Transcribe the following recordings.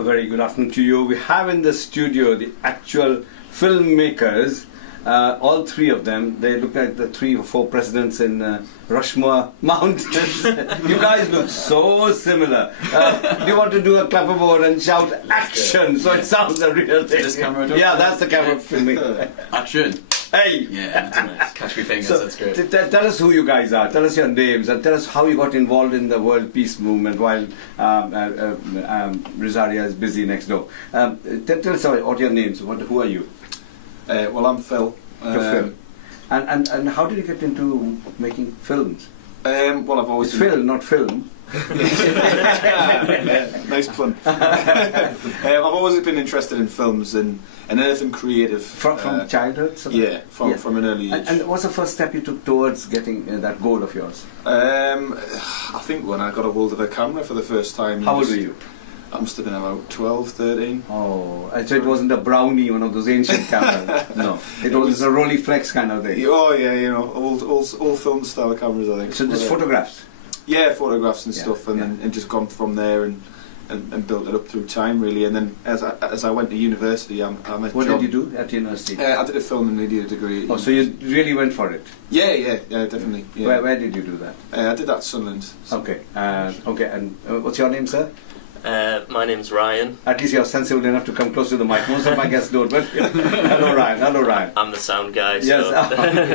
A very good afternoon to you. We have in the studio the actual filmmakers, all three of them. They look like the 3 or 4 presidents in Rushmore Mountains. You guys look so similar. Do you want to do a clapperboard and shout action so it sounds a real thing? This camera? Yeah, that's the camera filming. Action! Hey! Yeah, nice. Catch me fingers, So, that's great. tell us who you guys are, tell us your names, and tell us how you got involved in the world peace movement while Risaria is busy next door. Tell us what your names, who are you? Well, I'm Phil. You're Phil. And how did you get into making films? Well, I've always It's Phil, not film. Nice pun. I've always been interested in films and anything creative. From childhood? Yeah, from an early age. And what's the first step you took towards getting that goal of yours? I think when I got a hold of a camera for the first time. How old were you? I must have been about 12, 13. Oh, so it wasn't a Brownie, one of those ancient cameras. No, it was a Rolleiflex kind of thing. Oh yeah, you know, old film style cameras, I think. So just photographs? Yeah, photographs and stuff, and just gone from there and built it up through time, really. And then as I went to university, I met What John. did you do at university? I did a film and media degree. Oh, so you really went for it? Yeah, definitely. Yeah. Where did you do that? I did that at Sunderland. Okay, okay, and what's your name, sir? My name's Ryan. At least you're sensible enough to come close to the mic. Most of my guests don't, but hello Ryan, hello Ryan. I'm the sound guy. Yes, So.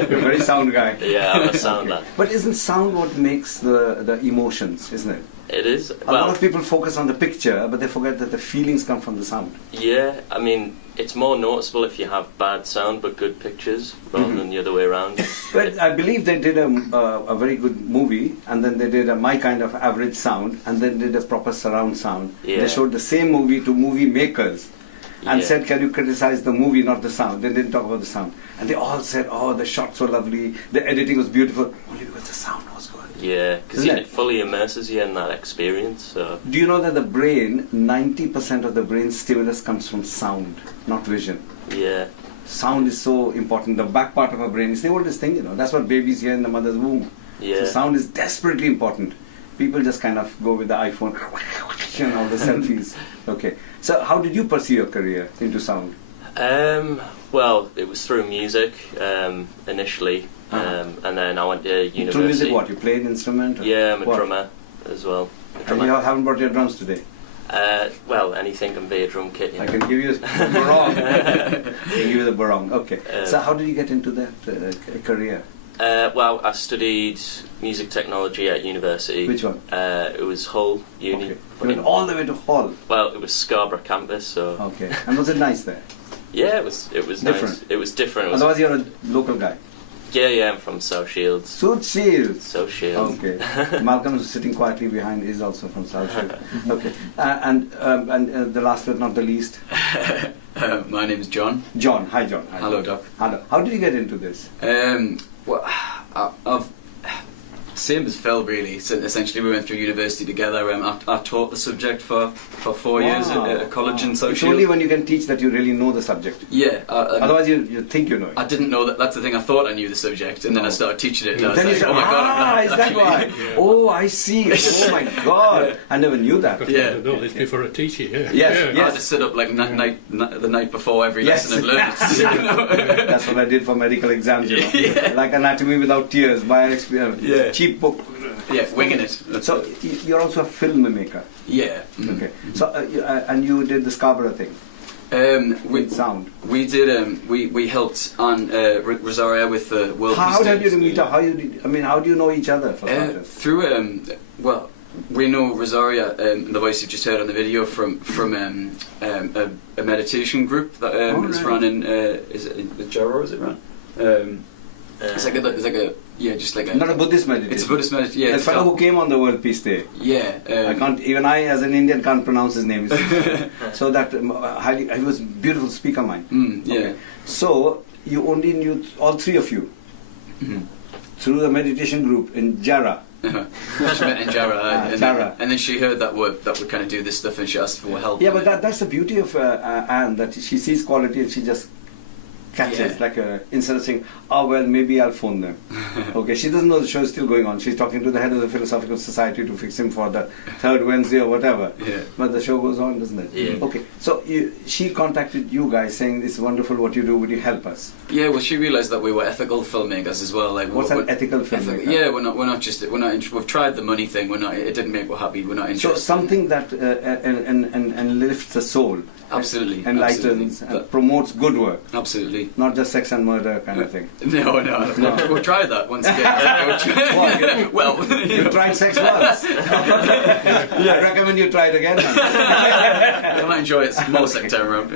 you're a very sound guy. Yeah, I'm a sound Okay. man. But isn't sound what makes the emotions, isn't it? It is. A lot of people focus on the picture, but they forget that the feelings come from the sound. Yeah, I mean, it's more noticeable if you have bad sound but good pictures rather than the other way around. But I believe they did a very good movie, and then they did my kind of average sound, and then did a proper surround sound. Yeah. They showed the same movie to movie makers and Yeah. said, can you criticize the movie, not the sound? They didn't talk about the sound. And they all said, oh, the shots were lovely, the editing was beautiful, only because the sound was good. Yeah, because Isn't it it? fully immerses you in that experience. So. Do you know that the brain, 90% of the brain's stimulus comes from sound, not vision? Yeah. Sound is so important. The back part of our brain is the oldest thing, you know. That's what babies hear in the mother's womb. Yeah. So sound is desperately important. People just kind of go with the iPhone, you know, the selfies. Okay. So how did you pursue your career into sound? Well, it was through music initially, and then I went to university. Through music, what? You play an instrument? Or Yeah, I'm a what? drummer as well. And you haven't brought your drums today? Well, anything can be a drum kit. You I know. can give you the barong. I can give you the barong. Okay. So how did you get into that career? Well, I studied music technology at university. Which one? It was Hull Uni. Okay. You went all the way to Hall. Well, it was Scarborough campus, so Okay. And was it nice there? yeah, it was Different. nice. It was different. It was, Otherwise you're a local guy. yeah, I'm from South Shields. South Shields. South Shields. Okay. Malcolm is sitting quietly behind is also from South Shields. Okay. And the last but not the least, My name's John. John. Hi John. Hi, Hello, John. Doc. Hello. How did you get into this? Well, I've same as Phil, really. So essentially, we went through university together. I taught the subject for 4 years at a college in South It's Shields. only when you can teach that you really know the subject. Yeah. Otherwise you think you know it. I didn't know that. That's the thing. I thought I knew the subject, and then I started teaching it. And I was Then you like, said, oh my god, I'm not is that actually. why? Oh, I see. Oh my God. I never knew that. Yeah. No, it's before a teacher, yeah. Yes, I just sit up like the night before every Yes. lesson and learn it. You know? That's what I did for medical exams, you know. Yeah. Like Anatomy Without Tears, by experience. Yeah. Cheap book. Yeah, winging it. So you're also a filmmaker. Yeah. Mhm. Okay. So and you did the Scarborough thing with sound. We did. We helped on Risaria with the World How Peace did you Days. meet up? How do you know each other for starters? Through well, we know Risaria, the voice you just heard on the video from a meditation group that is right. run in is it the Jarrow? Is it run? It's like a Not a Buddhist meditation. It's a Buddhist meditation. Yeah, The it's fellow got- who came on the World Peace Day. Yeah. I as an Indian can't pronounce his name. So that he was a beautiful speaker mind. Yeah. Okay. So you only knew all three of you through the meditation group in Jara. She met in Jara, and then she heard that would kind of do this stuff, and she asked for help. Yeah, but that's the beauty of Anne, that she sees quality and she just catches, like instead of saying, oh well, maybe I'll phone them. Okay, she doesn't know the show is still going on. She's talking to the head of the Philosophical Society to fix him for the third Wednesday or whatever. Yeah. But the show goes on, doesn't it? Yeah. Okay, so she contacted you guys saying, it's wonderful what you do, would you help us? Yeah, well, she realised that we were ethical filmmakers as well. Like, What's an ethical filmmaker? Yeah, we've tried the money thing. It didn't make us happy. We're not interested. So something that and lifts the soul. Absolutely. Enlightens and promotes good work. Absolutely. Not just sex and murder kind of thing. No. We've tried that once again. Well, you tried sex once. I recommend you try it again. I might enjoy it more second round.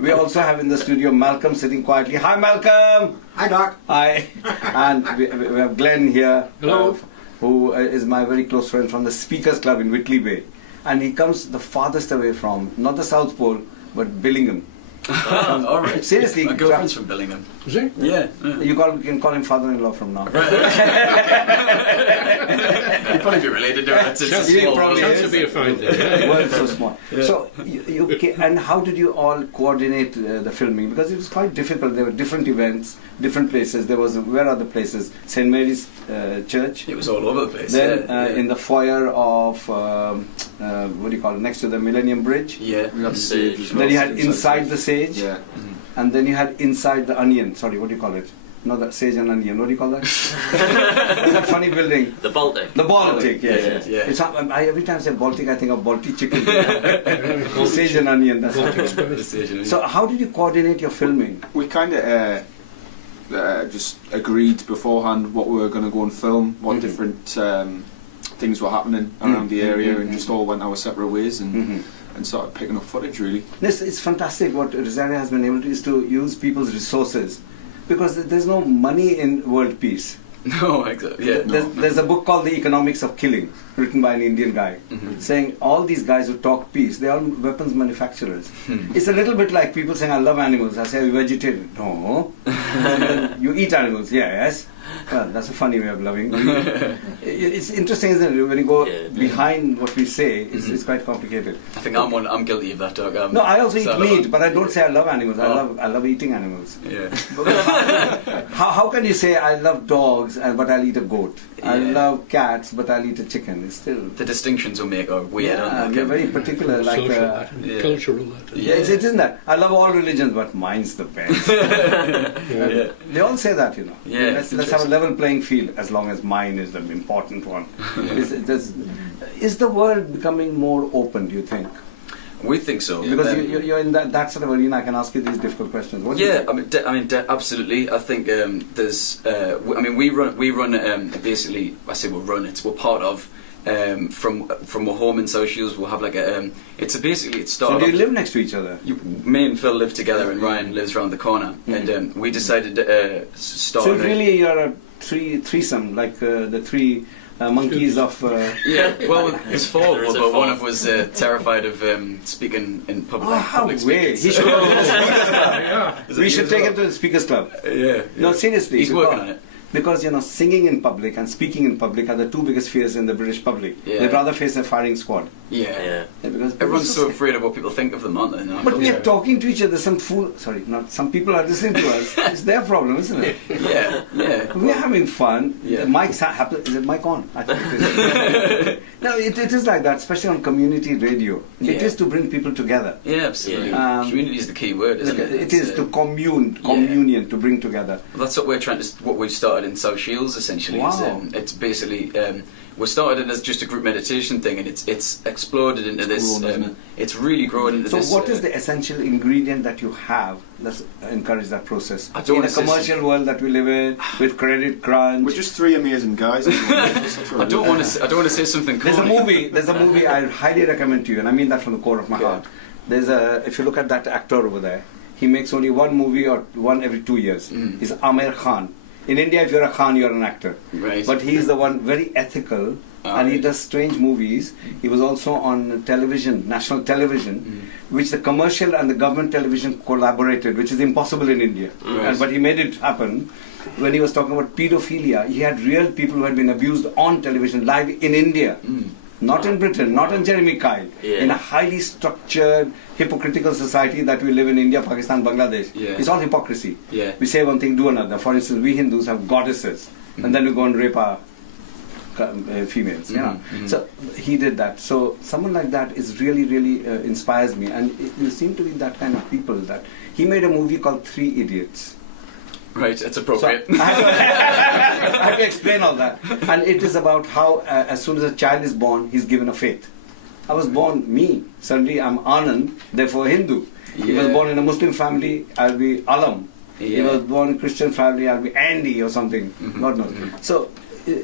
We also have in the studio Malcolm sitting quietly. Hi, Malcolm. Hi, Doc. Hi. And we have Glenn here. Hello. Who is my very close friend from the Speakers Club in Whitley Bay. And he comes the farthest away from, not the South Pole, but Billingham. All right. Seriously. My girlfriend's from Billingham. Is he? Yeah. You can call him father-in-law from now. You'd probably be related to it. It's a He small probably world. is. Chance to be a fine thing. The world's so small. Yeah. So, and how did you all coordinate the filming? Because it was quite difficult. There were different events, different places. Where are the places? St. Mary's Church. It was all over the place. Then yeah. in the foyer of, what do you call it, next to the Millennium Bridge. Yeah. We had the stage as well. Then you had inside the sage. Yeah. And then you had inside the onion. Sorry, what do you call it? Not the sage and onion. What do you call that? That funny building. The Baltic. The Baltic, yes. Yeah. It's, I every time I say Baltic, I think of Baltic chicken. Sage and onion. That's it. So how did you coordinate your filming? We kind of just agreed beforehand what we were going to go and film, what different things were happening around the area, and just all went our separate ways and started picking up footage, really. It's fantastic what Risaria has been able to do, is to use people's resources, because there's no money in world peace. No, exactly. Yeah. There's a book called The Economics of Killing, written by an Indian guy, saying all these guys who talk peace, they're all weapons manufacturers. It's a little bit like people saying, I love animals. I say, are you vegetarian? No. You eat animals? Yes. Well, that's a funny way of loving. It's interesting, isn't it? When you go behind what we say, it's quite complicated. I think I'm guilty of that, dog. No, I also eat meat, but I don't say I love animals. I love eating animals. Yeah. How can you say I love dogs but I'll eat a goat? I love cats but I'll eat a chicken? It's still The distinctions we make are weird, aren't they? you're very particular. Like Social that and cultural that. it isn't that. I love all religions, but mine's the best. They all say that, you know. Yeah, Let's have a level playing field, as long as mine is the important one. Is the world becoming more open, do you think? We think so. Because you're in that sort of arena, I can ask you these difficult questions. What do you think? Absolutely. I think there's. We run. Basically, I say we're part of. From our home in socials, we'll have like a. It started. So do you live next to each other? Me and Phil live together, and Ryan lives around the corner. And we decided to start. So really, you're a threesome, like the three monkeys of. Yeah, well, there's four of us, but one fourth. of us terrified of speaking in public. Oh, how public way! speaking. He should go to the Speakers Club. We should take him to the Speakers Club. Yeah. No, seriously. He's working on it. Because, singing in public and speaking in public are the two biggest fears in the British public. Yeah. They'd rather face a firing squad. Yeah. Because Everyone's so afraid of what people think of them, aren't they? No, but we are talking to each other. Some people are listening to us. It's their problem, isn't it? Yeah. We're having fun. Yeah. The mic's is it mic on? I think it is. No, it is like that, especially on community radio. It is to bring people together. Yeah, absolutely. Community is the key word, isn't it? It is to communion, to bring together. Well, that's what what we've started in socials, essentially. Wow. It's basically we started it as just a group meditation thing, and it's exploded into this. It's really grown into this. So, what is the essential ingredient that you have that's encouraged that process? In a commercial world that we live in, with credit crunch. We're just three amazing guys. I don't want to say something. There's a movie I highly recommend to you, and I mean that from the core of my heart. If you look at that actor over there, he makes only one movie or one every 2 years. He's Amir Khan. In India, if you're a Khan, you're an actor. Right. But he's the one very ethical, and he does strange movies. He was also on television, national television, which the commercial and the government television collaborated, which is impossible in India. Right. But he made it happen. When he was talking about pedophilia, he had real people who had been abused on television, live in India. not in Britain, not in Jeremy Kyle, in a highly structured, hypocritical society that we live in India, Pakistan, Bangladesh. It's all hypocrisy. We say one thing, do another. For instance, we Hindus have goddesses, and then we go and rape our females. So he did that. So someone like that is really inspires me, and you seem to be that kind of people. That he made a movie called Three Idiots. Right, it's appropriate. So, I have to explain all that. And it is about how as soon as a child is born, he's given a faith. I was born, suddenly I'm Anand, therefore Hindu. He was born in a Muslim family, I'll be Alam. He was born in a Christian family, I'll be Andy or something. God knows. So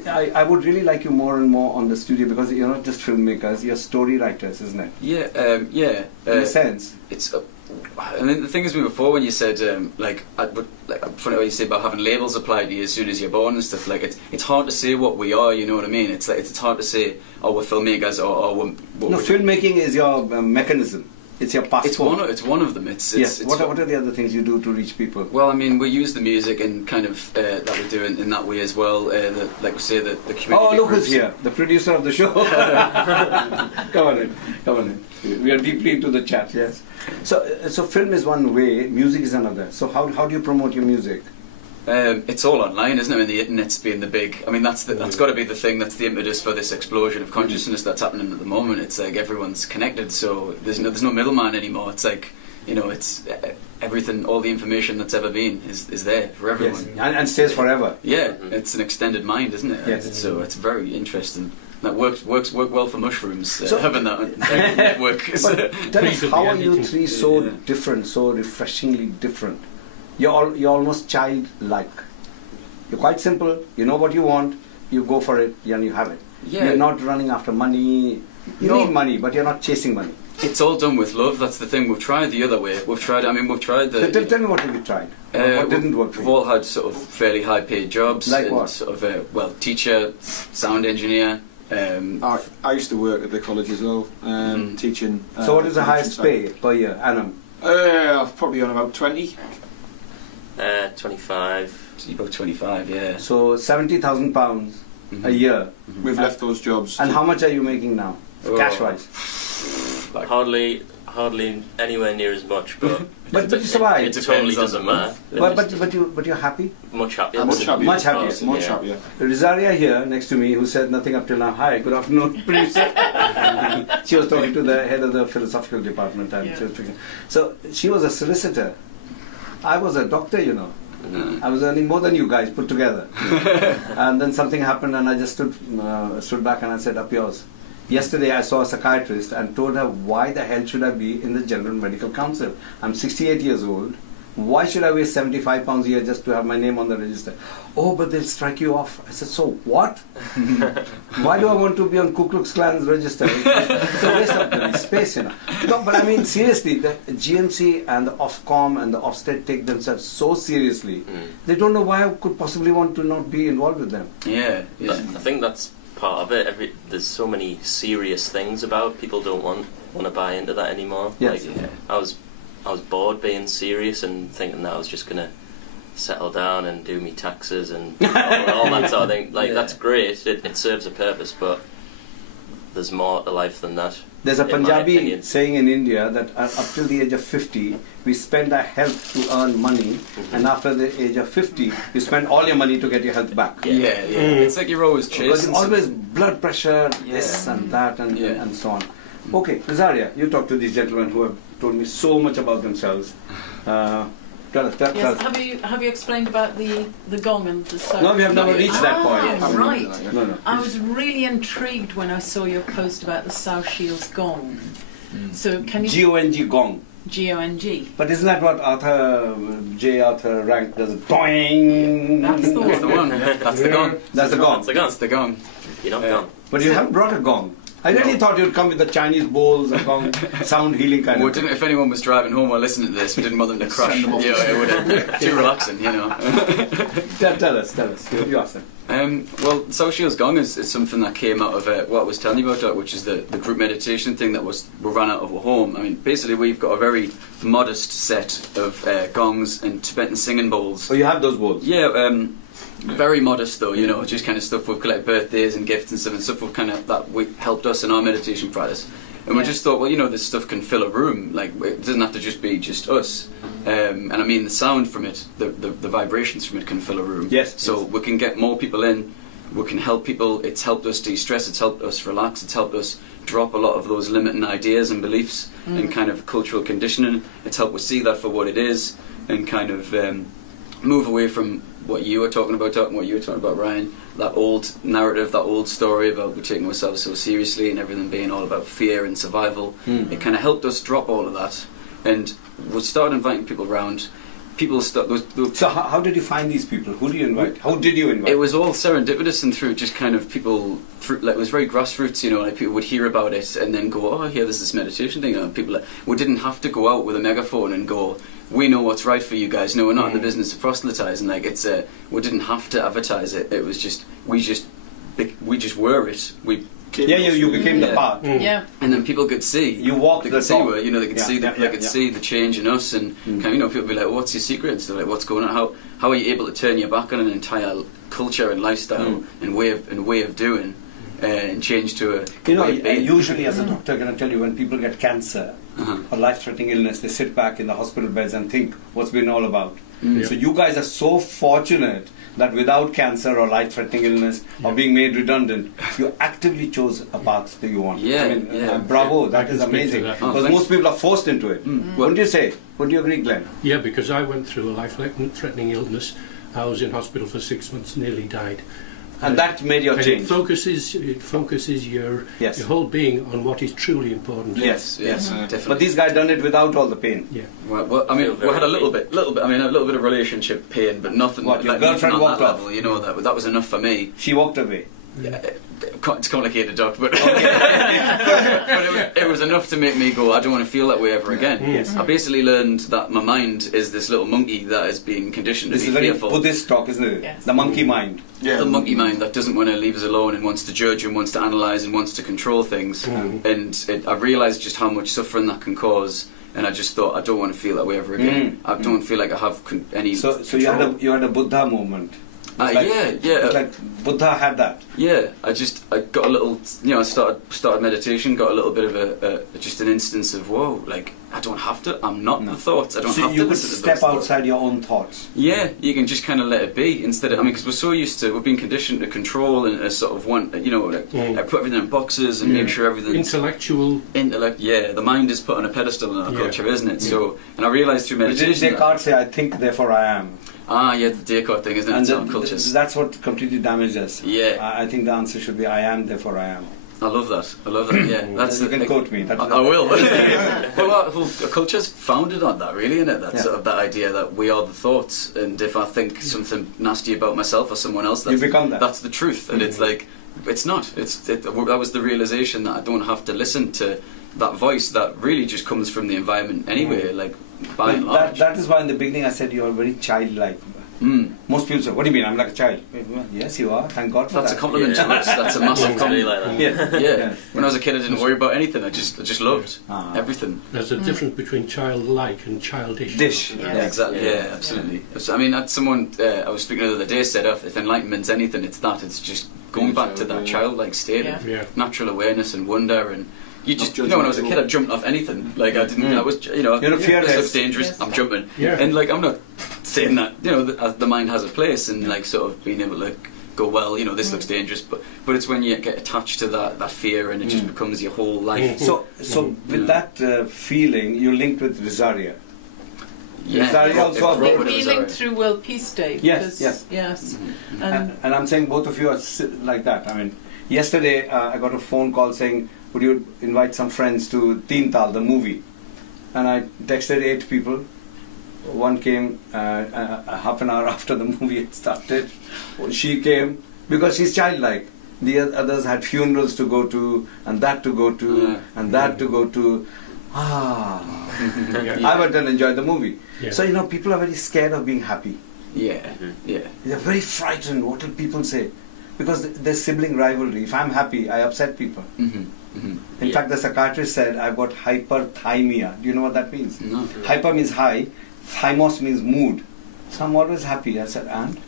I would really like you more and more on the studio, because you're not just filmmakers, you're story writers, isn't it? In a sense. It's. I mean, the thing is, before when you said funny what you say about having labels applied to you as soon as you're born and stuff. Like it's hard to say what we are. You know what I mean? It's like it's hard to say, oh, we're filmmakers, or we're filmmaking is your mechanism. It's your passport. It's one of them. What are the other things you do to reach people? Well, I mean, we use the music and kind of that we do in that way as well. Like we say, the community. Oh, look who's here, the producer of the show. Come on in. We are deeply into the chat. Yes. So film is one way, music is another. So how do you promote your music? It's all online, isn't it? I mean, the internet's been the big. I mean, that's got to be the thing that's the impetus for this explosion of consciousness that's happening at the moment. It's like everyone's connected, so there's no middleman anymore. It's like, it's everything, all the information that's ever been is there for everyone. Yes. And stays forever. Yeah, it's an extended mind, isn't it? Yes. So it's very interesting. That works well for mushrooms. Having that network. But tell us, how are you three so different, so refreshingly different? You're almost childlike. You're quite simple. You know what you want. You go for it, and you have it. Yeah. You're not running after money. You need money, but you're not chasing money. It's all done with love. That's the thing. We've tried the other way. We've tried the. Tell me what have you tried? What didn't work for you? We've all had sort of fairly high-paid jobs. Like what? Sort of teacher, sound engineer. I used to work at the college as well, teaching. So what is the highest pay per year, annum? Probably on about 20. 25. About 25, yeah. So £70,000 a year. We've left those jobs. And how much are you making now, cash-wise? Hardly anywhere near as much, but but you survive. It totally doesn't matter. But you're happy? Much happier. Much happier. Much happier. Much happier. Risaria here next to me, who said nothing up till now. Hi, good afternoon, producer. She was talking to the head of the philosophical department, and she was speaking. So she was a solicitor. I was a doctor, I was earning more than you guys put together. And then something happened, and I just stood back and I said, up yours. Yesterday I saw a psychiatrist and told her, why the hell should I be in the General Medical Council? I'm 68 years old. Why should I waste £75 a year just to have my name on the register? Oh, but they'll strike you off. I said, so what? Why do I want to be on Ku Klux Klan's register? It's a waste of money, space, No, but I mean, seriously, the GMC and the Ofcom and the Ofsted take themselves so seriously. They don't know why I could possibly want to not be involved with them. Yeah. I think that's part of it. There's so many serious things about. People don't want to buy into that anymore. Yes. I was bored being serious and thinking that I was just gonna settle down and do me taxes and all that sort of thing. That's great. It serves a purpose, but there's more to life than that. There's a Punjabi saying in India that up till the age of 50, we spend our health to earn money, and after the age of 50, you spend all your money to get your health back. Yeah. It's like you're always chasing. Always blood pressure, this and that, and so on. Okay, Risaria, you talk to these gentlemen who have told me so much about themselves. Tell us. Have you explained about the gong and the soap? No, we have never reached that point. Right. No. I was really intrigued when I saw your post about the South Shields gong. So can you... G-O-N-G, gong. G-O-N-G. But isn't that what Arthur Rank does? Boing! That's the one. That's the gong. That's the gong. That's the gong. You're not gone. But you haven't brought a gong. I really thought you'd come with the Chinese bowls and gong, sound healing kind of thing. If anyone was driving home while listening to this, we didn't want them to crash. It would too relaxing, Tell us. You ask them. Well, South Shields Gong is something that came out of what I was telling you about, Doc, which is the group meditation thing that we ran out of a home. I mean, basically we've got a very modest set of gongs and Tibetan singing bowls. Oh, you have those bowls? Yeah, very modest though, you know, just kind of stuff we've collected birthdays and gifts and stuff we've kind of, that helped us in our meditation practice. And we just thought, well, you know, this stuff can fill a room. Like, it doesn't have to just be just us. And I mean, the sound from it, the vibrations from it can fill a room. Yes. So we can get more people in. We can help people. It's helped us de-stress. It's helped us relax. It's helped us drop a lot of those limiting ideas and beliefs and kind of cultural conditioning. It's helped us see that for what it is and kind of move away from what you were talking about, Ryan. That old narrative, that old story about we taking ourselves so seriously and everything being all about fear and survival. It kind of helped us drop all of that, and we started inviting people around. So how did you find these people? Who do you invite? How did you invite? It was all serendipitous and through just kind of people. Like, it was very grassroots, you know. Like, people would hear about it and then go, "Oh, yeah, there's this meditation thing." And people, we didn't have to go out with a megaphone and go, "We know what's right for you guys." No, we're not in the business of proselytizing. Like, it's we didn't have to advertise it. It was just we just were it. You became the part. Yeah. And then people could see. You walked they the could see talk. where, you know, they could see see the change in us, and kind of, you know, people would be like, "Oh, what's your secret?" And stuff like, "What's going on? How are you able to turn your back on an entire culture and lifestyle and way of doing and change to a You know, way of being?" usually as a doctor, can I tell you, when people get cancer or life-threatening illness, they sit back in the hospital beds and think what's been all about. So you guys are so fortunate that without cancer or life-threatening illness or being made redundant, you actively chose a path that you want. Yeah, I mean, yeah. Bravo, I that can is speak to amazing. that. Because most people are forced into it. Wouldn't you say? Would you agree, Glenn? Yeah, because I went through a life-threatening illness. I was in hospital for 6 months, nearly died. And that made your And change. it focuses your whole being on what is truly important. Yes, definitely. But these guys done it without all the pain. Yeah. Well, I mean, we had a little bit. I mean, a little bit of relationship pain, but nothing. What, your like, girlfriend nothing on walked that off? level, you know, that was enough for me. She walked away. Yeah, it's complicated, Doc, but, but it was enough to make me go, I don't want to feel that way ever again. Yes. I basically learned that my mind is this little monkey that is being conditioned This to is be very fearful. Buddhist talk, isn't it? Yes. The monkey mind. The monkey mind that doesn't want to leave us alone and wants to judge and wants to analyse and wants to control things. And I realised just how much suffering that can cause. And I just thought, I don't want to feel that way ever again. I don't feel like I have any So control. you had a Buddha moment. Yeah. It's like Buddha had that. Yeah, I got a little, you know, I started meditation, got a little bit of just an instance of, whoa, like, I don't have to, I'm not the thoughts, I don't So have you to could listen to step those outside your own thoughts. Yeah, you can just kind of let it be instead of, I mean, because we're so used to, we've been conditioned to control and sort of want, you know, like put everything in boxes and make sure everything's Intellectual. Yeah, the mind is put on a pedestal in our culture, isn't it? So, and I realised through meditation. Didn't Descartes say, "I think, therefore I am"? Yeah, the Descartes thing, isn't it? It's our cultures. That's what completely damaged us. Yeah. I think the answer should be, "I am, therefore I am." I love that. Yeah, that's You can quote me. I will. Well, our culture's founded on that, really, isn't it? That sort of that idea that we are the thoughts, and if I think something nasty about myself or someone else, You become that. That's the truth, and it's like it's not. That was the realization that I don't have to listen to that voice that really just comes from the environment anyway. Like by and large. That is why in the beginning I said you are very childlike. Most people say, "What do you mean? I'm like a child." Well, yes, you are. Thank God for That's that. a compliment to us. That's a massive compliment. Like that. Yeah. When I was a kid, I didn't worry about anything. I just loved everything. There's a difference between childlike and childish. Dish. Yeah, exactly. Yeah, absolutely. I mean, someone I was speaking to the other day said, if enlightenment's anything, it's that. It's just going back to that childlike state of natural awareness and wonder and. You know, when I was a kid, I jumped off anything. Like, I didn't, I was, you know, You're fearless. This looks dangerous, I'm jumping. Yeah. And, like, I'm not saying that, you know, the mind has a place and, like, sort of being able to go, well, you know, this looks dangerous, but it's when you get attached to that fear and it just becomes your whole life. So with that feeling, you linked with Risaria. Yeah. Risaria also We linked through World Peace Day. Yes. And I'm saying both of you are like that. I mean, yesterday I got a phone call saying, "Would you invite some friends to Teen Tal, the movie?" And I texted 8 people. One came half an hour after the movie had started. She came because she's childlike. The others had funerals to go to, and that to go to, and that to go to. I went and enjoyed the movie. Yeah. So, you know, people are very scared of being happy. Yeah, yeah. They're very frightened. What will people say? Because there's sibling rivalry. If I'm happy, I upset people. In fact, the psychiatrist said, I've got hyperthymia. Do you know what that means? No. Hyper means high, thymos means mood. So I'm always happy. I said, and?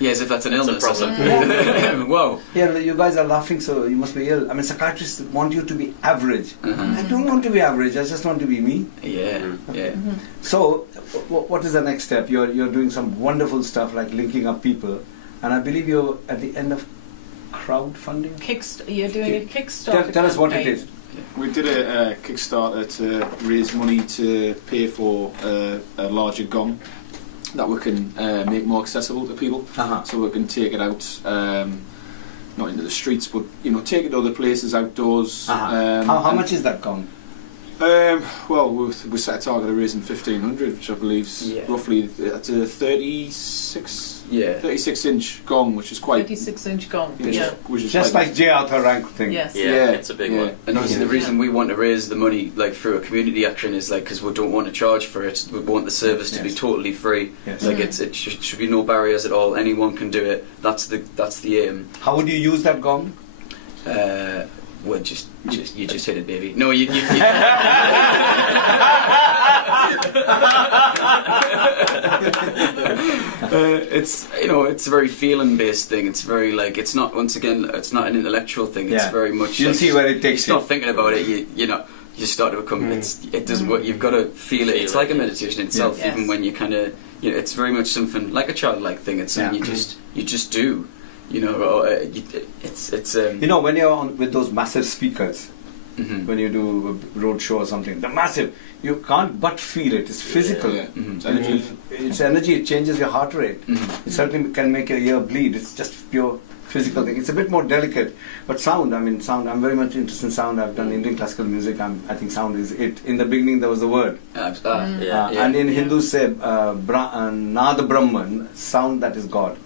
Yeah, as if that's an illness. That's a or problem. something. Whoa. Yeah, you guys are laughing, so you must be ill. I mean, psychiatrists want you to be average. I don't want to be average. I just want to be me. Yeah, yeah. So, what is the next step? You're doing some wonderful stuff like linking up people, and I believe you're at the end of crowdfunding. You're doing a Kickstarter. Tell us what it campaign. is. We did a Kickstarter to raise money to pay for a larger gong that we can make more accessible to people, so we can take it out, not into the streets, but take it to other places outdoors. How much is that gong? Well, we set a target of raising 1,500, which I believe is roughly that's a 36-inch gong, which is quite 36-inch gong. which is Just quite like J. Arthur Rank thing. Yes. Yeah, it's a big one. And obviously the reason we want to raise the money like through a community action is like because we don't want to charge for it. We want the service to be totally free. Yes. Like it should be no barriers at all. Anyone can do it. That's the aim. How would you use that gong? Well, just you just hit it, baby. No, you it's it's a very feeling based thing. It's very like it's not it's not an intellectual thing. It's very much. You'll like, see where it takes you. Start thinking about it. You start to become. It doesn't work. You've got to feel it. It's like a meditation itself. Yes. Even when you kind of it's very much something like a childlike thing. It's something you just do. It's when you're on with those massive speakers, when you do a road show or something, the massive, you can't but feel it. It's physical. It's energy. It's energy. It changes your heart rate. It certainly can make your ear bleed. It's just pure physical thing. It's a bit more delicate. But sound. I'm very much interested in sound. I've done Indian classical music. I think sound is it. In the beginning, there was the word. And in Hindus say Nad Brahman, sound that is God.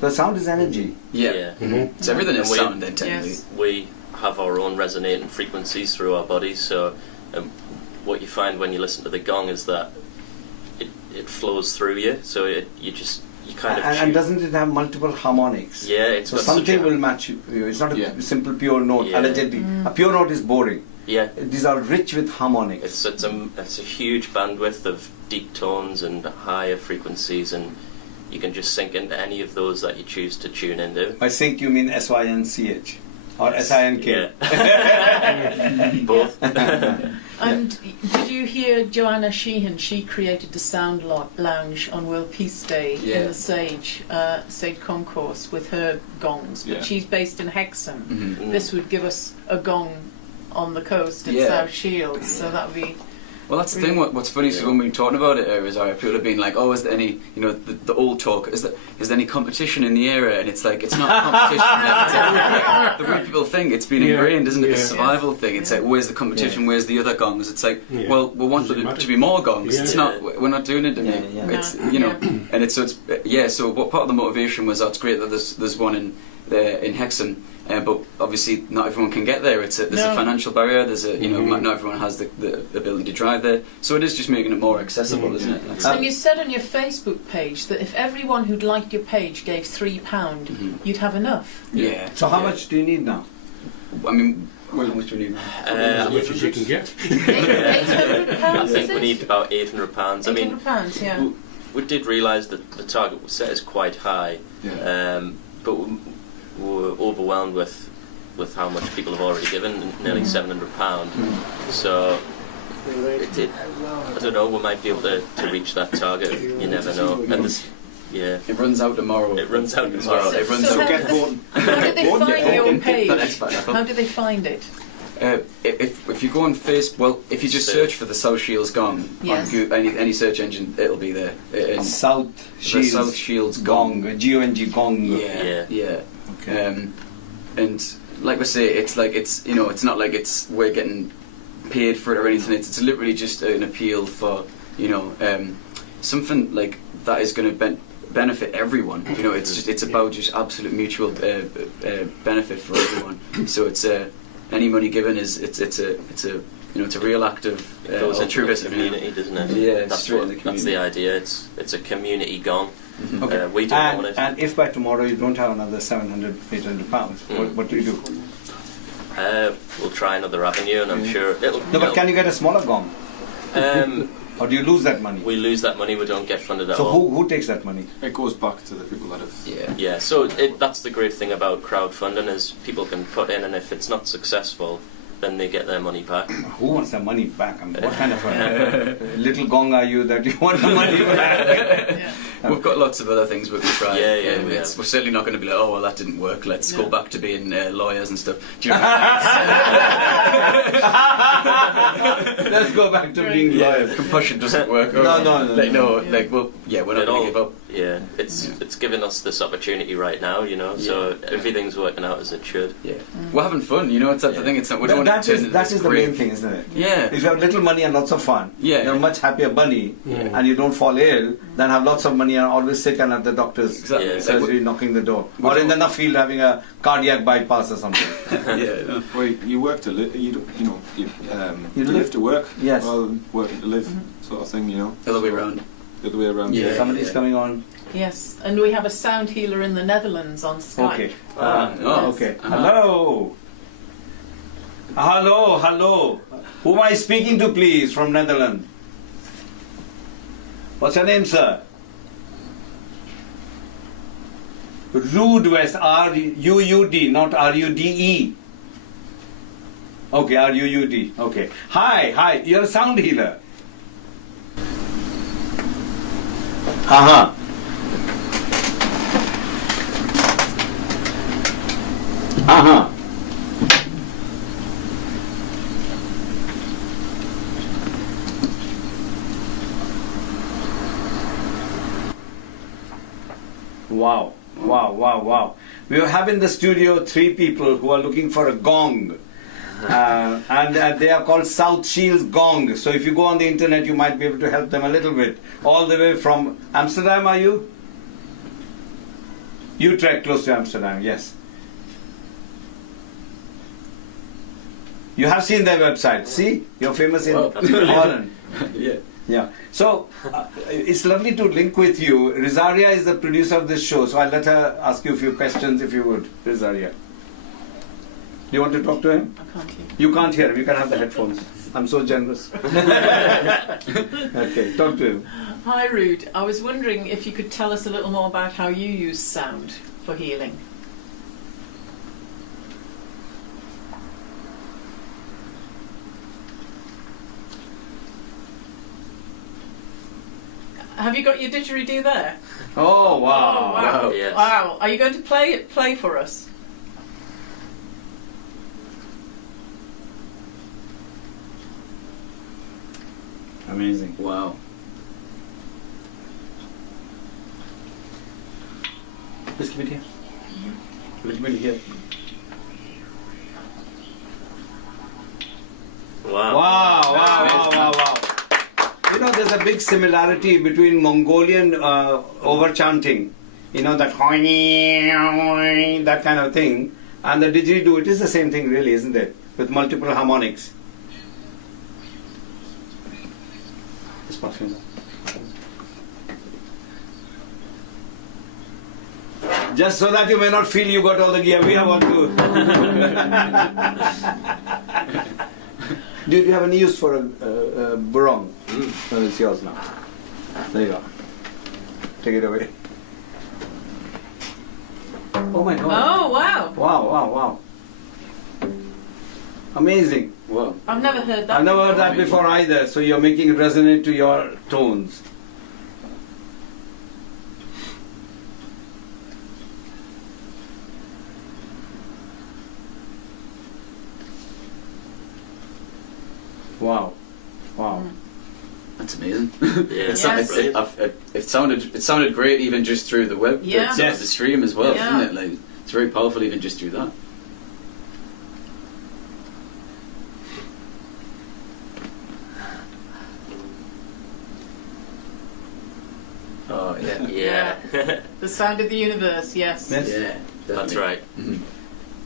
The sound is energy. So everything is sound then technically. Yes. We have our own resonating frequencies through our bodies, so what you find when you listen to the gong is that it flows through you, so you kind of and doesn't it have multiple harmonics? Yeah, it's so got something will match you. It's not a simple pure note. Allegedly, a pure note is boring. Yeah, these are rich with harmonics. It's a huge bandwidth of deep tones and higher frequencies, and you can just sink into any of those that you choose to tune into. By sync, you mean SYNCH or SINK? Yeah. Both. And did you hear Joanna Sheehan? She created the Sound Lounge on World Peace Day in the Sage Concourse with her gongs, but she's based in Hexham. This would give us a gong on the coast in South Shields, so that would be. Well, that's the thing. What's funny is when we were talking about it, Risaria, people have been like, "Oh, is there any, the old talk? Is there any competition in the area?" And it's like, it's not competition. The way people think, it's been ingrained, isn't it? The survival thing. It's like, where's the competition? Where's the other gongs? It's like, well, we want there to be more gongs. It's not. We're not doing it. It's and it's So what part of the motivation was? Oh, it's great that there's one in Hexham. But obviously, not everyone can get there. There's a financial barrier. There's not everyone has the ability to drive there. So it is just making it more accessible, isn't it? And you said on your Facebook page that if everyone who'd liked your page gave £3, you'd have enough. Yeah. So how much do you need now? I mean, how much do we need? As much as you can get. £800. I think we need about £800. I mean, £800, yeah. we did realise that the target we set is quite high, but we're overwhelmed with how much people have already given, nearly £700. So I don't know, we might be able to reach that target. You never know. And it runs out tomorrow. It runs out tomorrow. So how did they find your page? How do they find it? If you go on Facebook, well, if you just search for the South Shields Gong on Google, any search engine, it'll be there. South Shields Gong. G-O-N-G Gong. Yeah. And like we say, it's like it's not like we're getting paid for it or anything. It's literally just an appeal for something like that is going to benefit everyone. It's about just absolute mutual benefit for everyone. So it's any money given it's a it's a real active It goes into the altruism. community, doesn't it? Yeah, that's straight in the that's community. the idea. It's a community gone. Okay. We don't own it. And if by tomorrow you don't have another 700, 800 pounds, what do you do? We'll try another avenue, and I'm sure it'll. No, but can you get a smaller gong? Or do you lose that money? We lose that money. We don't get funded at So all. who takes that money? It goes back to the people that have. Yeah. So that's the great thing about crowdfunding is people can put in, and if it's not successful, then they get their money back. Who wants their money back? I mean, what kind of a little gong are you that you want the money back? We've got lots of other things we can try. Yeah, we're certainly not going to be like, oh well, that didn't work. Let's go back to being lawyers and stuff. Do you know Let's go back to being lawyers. compulsion doesn't work. No. We're not going to give up. Yeah, it's given us this opportunity right now, so everything's working out as it should. Yeah, we're having fun. It's the thing. It's not. We don't want to turn into That this is the grave. main thing, isn't it? Yeah. If you have little money and lots of fun, you're a much happier bunny, and you don't fall ill, than have lots of money and always sick and at the doctor's Exactly. surgery knocking the door, or in the Nuffield having a cardiac bypass or something. Yeah. Well, you work to live. You You live to work. Yes. Well, working to live, sort of thing. The other way around. The other way around. Yeah. Somebody's coming on. Yes, and we have a sound healer in the Netherlands on Skype. Okay. Oh, Okay. Uh-huh. Hello. Who am I speaking to, please, from Netherlands? What's your name, sir? Ruud West, R-U-U-D, not R-U-D-E. Okay, R-U-U-D. Okay. Hi, you're a sound healer. Uh-huh. Uh-huh. Wow. We have in the studio 3 people who are looking for a gong. And they are called South Shields Gong. So if you go on the internet, you might be able to help them a little bit. All the way from Amsterdam, are you? Utrecht, close to Amsterdam, yes. You have seen their website. See? You're famous in Holland. Yeah. So it's lovely to link with you. Risaria is the producer of this show, so I'll let her ask you a few questions if you would, Risaria. Do you want to talk to him? I can't hear. You can't hear him. You can have the headphones. I'm so generous. Okay, talk to him. Hi, Ruud. I was wondering if you could tell us a little more about how you use sound for healing. Have you got your didgeridoo there? Oh, wow. Oh, wow. Yes. Wow. Are you going to play for us? Amazing. Wow. Just give it here. Give it here. Wow. You know, there's a big similarity between Mongolian over chanting, that that kind of thing, and the didgeridoo. It is the same thing, really, isn't it? With multiple harmonics. Just pass me that. Just so that you may not feel you got all the gear, we have one too. Do you have any use for a burong? Well, it's yours now. There you go. Take it away. Oh my God. Oh, wow. Wow. Amazing. Wow. I've never heard that. I've never heard that before either, so you're making it resonate to your tones. Wow. That's amazing. Yeah, Yes. It sounded great even just through the web, Yeah. the stream as well, Yeah. isn't it? Like, it's very powerful even just through that. Oh yeah. Yeah. The sound of the universe, yes. Yes. Yeah. That's definitely. right. We've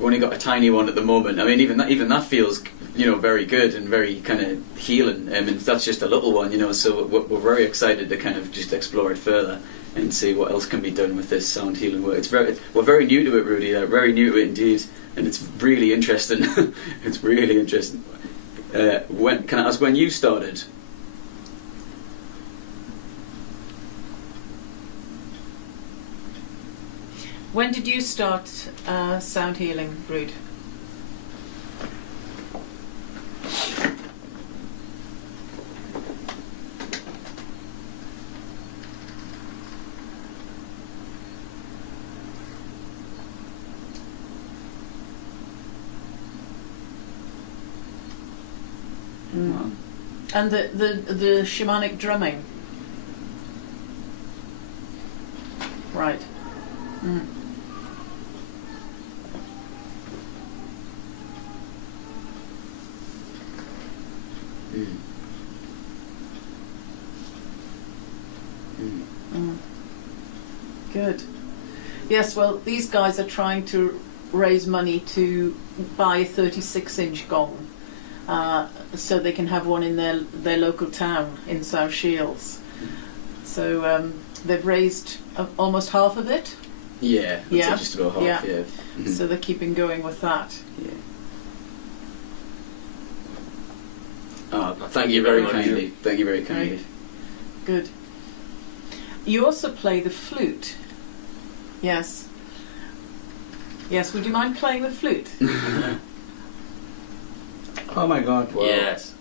only got a tiny one at the moment. I mean, even that feels very good and very kind of healing. And that's just a little one, so we're very excited to kind of just explore it further and see what else can be done with this sound healing work. We're very new to it, Rudy, very new to it indeed, and it's really interesting. It's really interesting. Can I ask when you started? When did you start sound healing, Ruud? And the shamanic drumming? Right. Mm. Good. Yes, well, these guys are trying to raise money to buy a 36-inch gong, so they can have one in their local town in South Shields. So they've raised almost half of it. Yeah, that's just about half. Yeah. Mm-hmm. So they're keeping going with that. Yeah. Oh, thank you very kindly. Thank you very kindly. Right. Good. You also play the flute. Yes. Yes, would you mind playing the flute? Oh my God. Wow. Yes.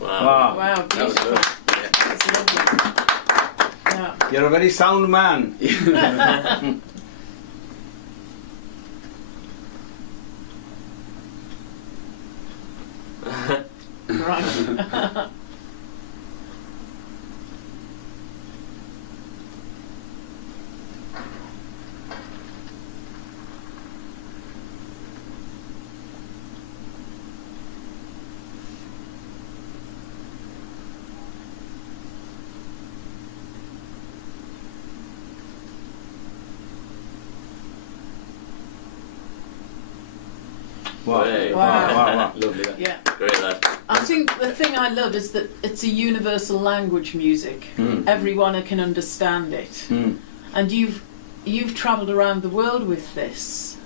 Wow, that was beautiful. good. That's lovely. Yeah. You're a very sound man. Right. Wow. Hey. Wow. Lovely. That. Yeah. Great lad. I think the thing I love is that it's a universal language music. Everyone can understand it. And you've travelled around the world with this.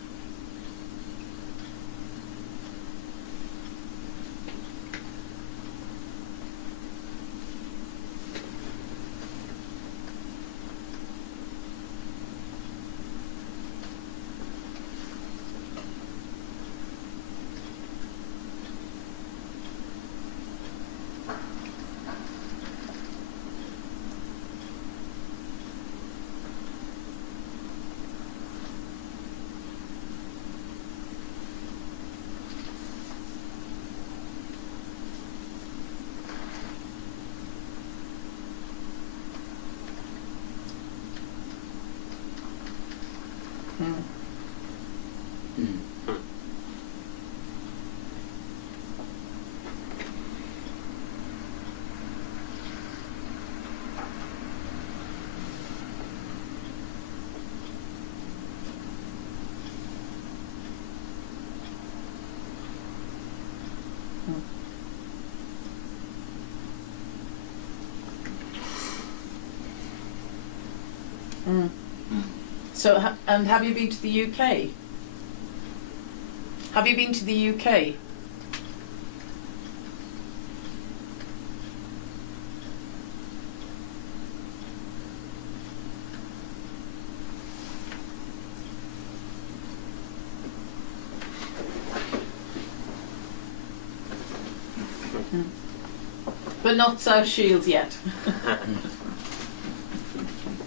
So, and have you been to the UK? Have you been to the UK? But not South Shields yet.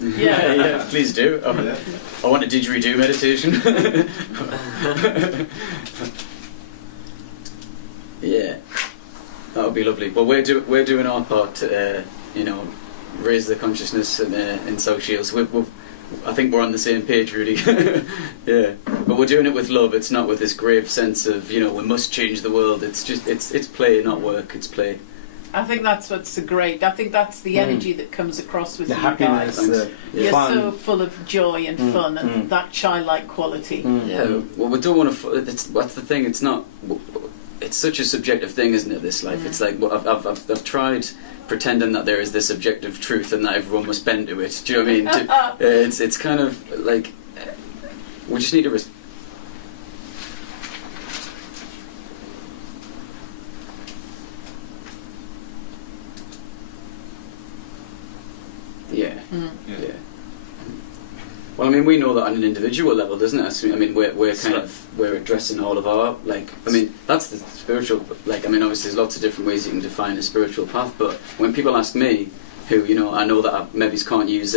Yeah, please do. I want a didgeridoo meditation. Yeah, that would be lovely. Well, we're doing our part. raise the consciousness in South Shields. I think we're on the same page, Rudy. Yeah, but we're doing it with love. It's not with this grave sense of, you know, we must change the world. It's just it's play, not work. It's play. I think that's what's so great. I think that's the energy that comes across with The you happiness, guys. You're fun. so full of joy and fun and that childlike quality. Yeah, well, we don't want to. That's the thing. It's not. It's such a subjective thing, isn't it? This life. It's like I've tried pretending that there is this objective truth and that everyone must bend to it. Do you know what I mean? It's kind of like we just need to. Yeah. Well, I mean, we know that on an individual level, doesn't it? I mean, we're addressing all of our, like, I mean, that's the spiritual, like, I mean, obviously there's lots of different ways you can define a spiritual path, but when people ask me, who, you know, I know that I maybe can't use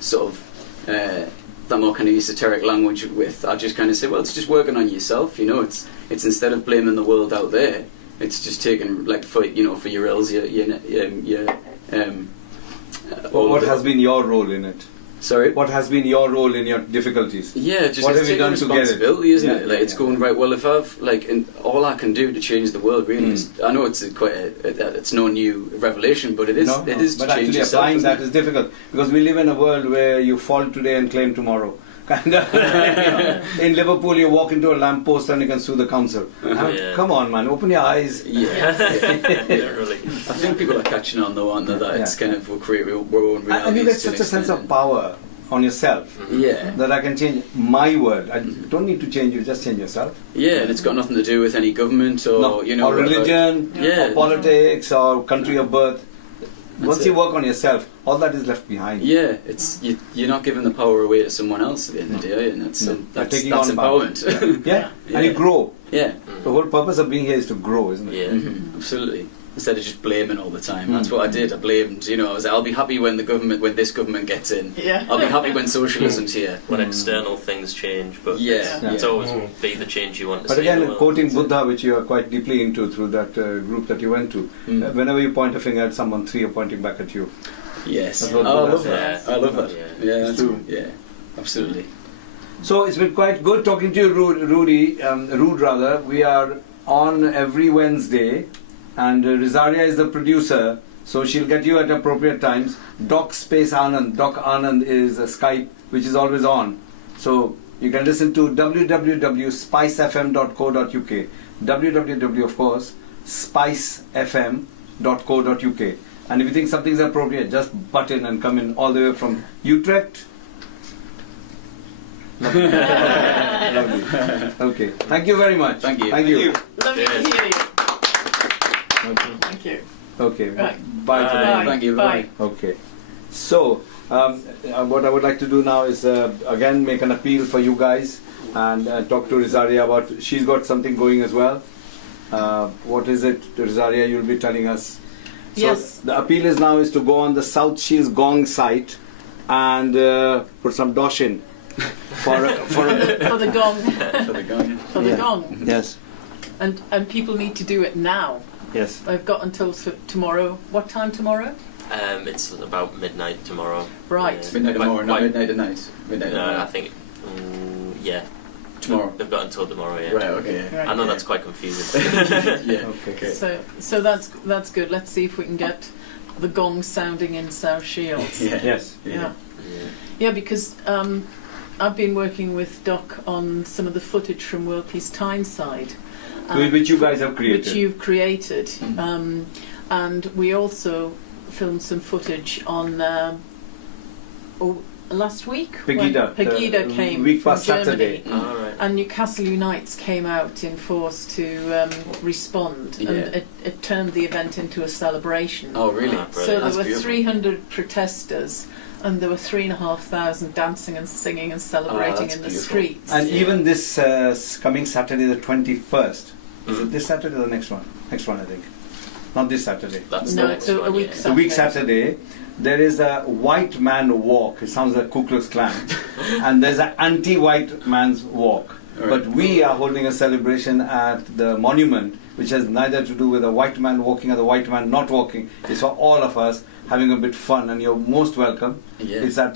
sort of that more kind of esoteric language with, I just kind of say, well, it's just working on yourself, you know, it's instead of blaming the world out there, it's just taking, like, for, you know, for your ills, what has been your role in it? Sorry? What has been your role in your difficulties? Yeah, just what it's have you done to get it? Responsibility, isn't it? Like, it's going, right, well, if I've, like, all I can do to change the world, really, is, I know it's it's no new revelation, but it is But to change actually yourself, applying isn't that it? is difficult, because we live in a world where you fall today and claim tomorrow. Kind of. In Liverpool, you walk into a lamppost and you can sue the council. Come on, man, open your eyes. Yeah. Really. I think people are catching on, though, aren't they, that it's kind of, we'll create our own realities. And you get such a sense of power on yourself that I can change my world. I don't need to change you, just change yourself. Yeah, and it's got nothing to do with any government or, you know... Or religion, or politics, or country of birth. Once you work on yourself, all that is left behind. Yeah, it's you're not giving the power away to someone else at the end of the day, and that's empowerment. Yeah. And you grow. Yeah. The whole purpose of being here is to grow, isn't it? Yeah, absolutely. Instead of just blaming all the time. That's what I did. I blamed, you know, I was like, I'll be happy when this government gets in. Yeah. I'll be happy when socialism's here. When external things change, but it's always be the change you want to see. But again, in the world. quoting Buddha, which you are quite deeply into through that group that you went to, whenever you point a finger at someone, three are pointing back at you. Yes. That's what I Buddha love says. that. I love that. Yeah, It's true. Yeah, absolutely. So it's been quite good talking to you, Ruud rather. We are on every Wednesday, and Risaria is the producer, so she'll get you at appropriate times. Doc space Anand. Doc Anand is a Skype, which is always on. So you can listen to www.spicefm.co.uk. www, of course, spicefm.co.uk. And if you think something's appropriate, just butt in and come in all the way from Utrecht. Lovely. Lovely. Okay. Thank you very much. Thank you. Thank you. Lovely to hear you. Thank you. Okay. Right. Bye for now. Thank you. Bye. Okay. So, what I would like to do now is again make an appeal for you guys and talk to Risaria about. She's got something going as well. What is it, Risaria? You'll be telling us. So Yes. the appeal is now to go on the South Shields Gong site and put some dosh in for the gong. For the gong. For the gong. Yes. And people need to do it now. Yes. I've got until tomorrow. What time tomorrow? It's about midnight tomorrow. Right. Midnight tomorrow, not midnight tonight. No, I think, tomorrow. They've got until tomorrow, yeah. Right, okay. Right. I know that's quite confusing. Yeah. Okay. So that's good. Let's see if we can get the gong sounding in South Shields. Yes. Yeah, because I've been working with Doc on some of the footage from World Peace Tyneside. Which you guys have created. Which you've created. And we also filmed some footage on last week. Pegida. When Pegida came week from past Germany. Saturday. All right. And Newcastle Unites came out in force to respond, and it turned the event into a celebration. Oh, really? So there That's were beautiful. 300 protesters, and there were 3,500 dancing and singing and celebrating that's in the beautiful. streets. And even this coming Saturday, the 21st. Is it this Saturday or the next one? Next one, I think. Not this Saturday. That's No, the next it's a one, week yeah. Saturday. The week Saturday, there is a white man walk. It sounds like Ku Klux Klan. And there's an anti-white man's walk. Right. But we are holding a celebration at the monument which has neither to do with a white man walking or the white man not walking. It's for all of us having a bit fun, and you're most welcome. Yeah. It's at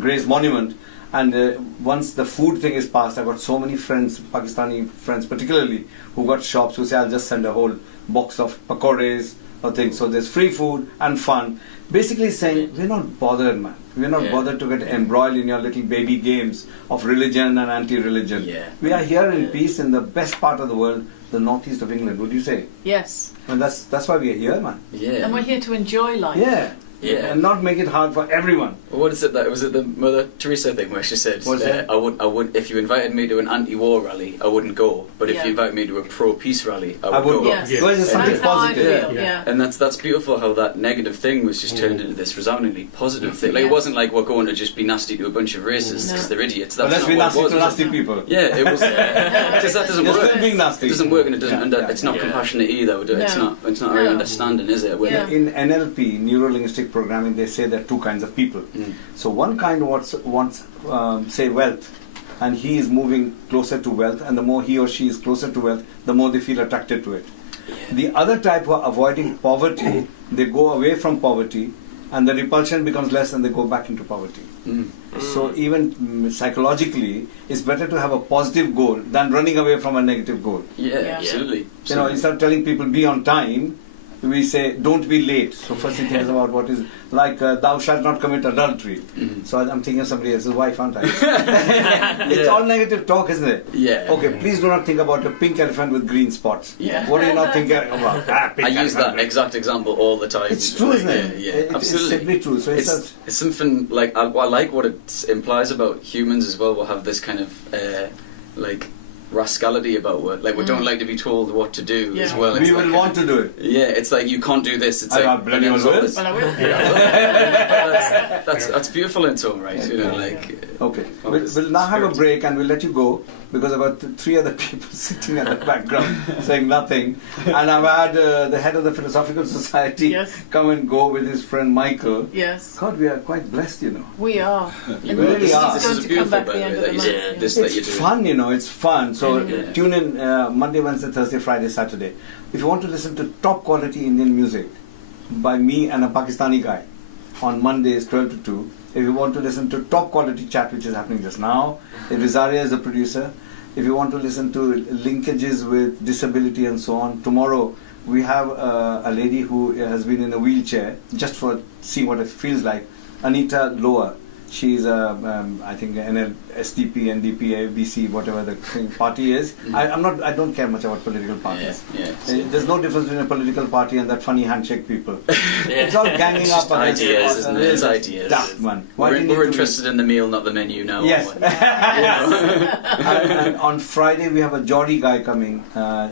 Grace Monument. And once the food thing is passed, I've got so many friends, Pakistani friends particularly, who got shops who say, I'll just send a whole box of pakores or things. So there's free food and fun. Basically saying, we're not bothered, man. We're not bothered to get embroiled in your little baby games of religion and anti-religion. Yeah. We are here in peace in the best part of the world, the northeast of England, would you say? Yes. And that's why we are here, man. Yeah. And we're here to enjoy life. Yeah. Yeah. And not make it hard for everyone. What is it that was it the Mother Teresa thing where she said, What's that? I would if you invited me to an anti-war rally, I wouldn't go, but if Yeah. you invited me to a pro-peace rally, I would would go. Yes. Because it's something That's how I positive. feel, yeah. And that's beautiful how that negative thing was just turned into this resoundingly positive thing. Like Yeah. it wasn't like we're going to just be nasty to a bunch of racists No. because they're idiots. But That's let's not be what nasty it was. to nasty people. Yeah, it was because that doesn't You're work. still being nasty. It doesn't work, and it doesn't. Yeah, and yeah. it's not Yeah. compassionate either. It's No. not. It's not very No. understanding, is it? Yeah. In NLP, neuro-linguistic programming, they say there are two kinds of people. Mm. So one kind wants say wealth, and he is moving closer to wealth, and the more he or she is closer to wealth, the more they feel attracted to it. The other type who are avoiding poverty, they go away from poverty, and the repulsion becomes less, and they go back into poverty. Mm. So even psychologically, it's better to have a positive goal than running away from a negative goal. Yeah, Yeah. absolutely. You know, instead of telling people be on time, we say don't be late. So first he thinks about what is like thou shalt not commit adultery. Mhm. So I'm thinking of somebody else's wife, aren't I? It's all negative talk, isn't it? Yeah. Okay, please do not think about a pink elephant with green spots. Yeah. What are you not thinking about? Pink I use elephant. that exact example all the time. It's true, isn't it? Yeah, It's absolutely. simply true. So It's something like I like what it implies about humans as well. We'll have this kind of like rascality about it. Like we don't like to be told what to do as Yeah. well. It's we like will want to do it. Yeah, it's like you can't do this. It's I like bloody well there's all will. this- Well, I will. that's beautiful in its own right. You know, like Okay. We'll now have a break and we'll let you go because I've got three other people sitting at the background saying nothing. And I've had the head of the Philosophical Society Yes. come and go with his friend Michael. Yes. God, we are quite blessed, you know. We are. you And really this are. is This going is to come beautiful, back by at the the end way, of the that month. you yeah. this that you're It's doing. fun, you know, it's fun. So Yeah. tune in Monday, Wednesday, Thursday, Friday, Saturday. If you want to listen to top quality Indian music by me and a Pakistani guy on Mondays 12 to 2. If you want to listen to top quality chat which is happening just now, Risaria is the producer. If you want to listen to linkages with disability and so on, tomorrow we have a lady who has been in a wheelchair just for seeing what it feels like, Anita Lower. She's I think NL, SDP, NDP, ABC, whatever the party is. I don't care much about political parties. Yeah. There's no difference between a political party and that funny handshake people. Yeah. It's all ganging It's up just against ideas, isn't it? It's ideas. Daft, man. Why do you need We're to be- interested in the meal, not the menu now. Yes. You know? and on Friday we have a Geordie guy coming,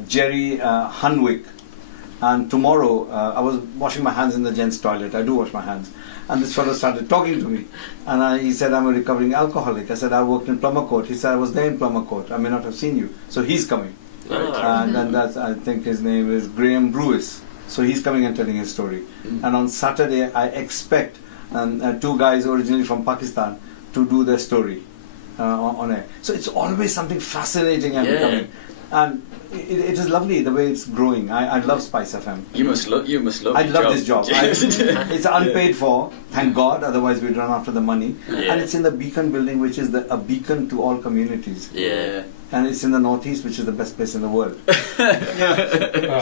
Jerry Hunwick. And tomorrow, I was washing my hands in the gents' toilet. I do wash my hands. And this fellow started talking to me. And he said, I'm a recovering alcoholic. I said, I worked in Plummer Court. He said, I was there in Plummer Court. I may not have seen you. So he's coming. And then that's, I think his name is Graham Brewis. So he's coming and telling his story. And on Saturday, I expect two guys originally from Pakistan to do their story on air. So it's always something fascinating and becoming. And it is lovely the way it's growing. I love Spice FM. You must love. I your love this job. It's unpaid for, thank God. Otherwise, we'd run after the money. Yeah. And it's in the Beacon building, which is a beacon to all communities. Yeah. And it's in the northeast, which is the best place in the world.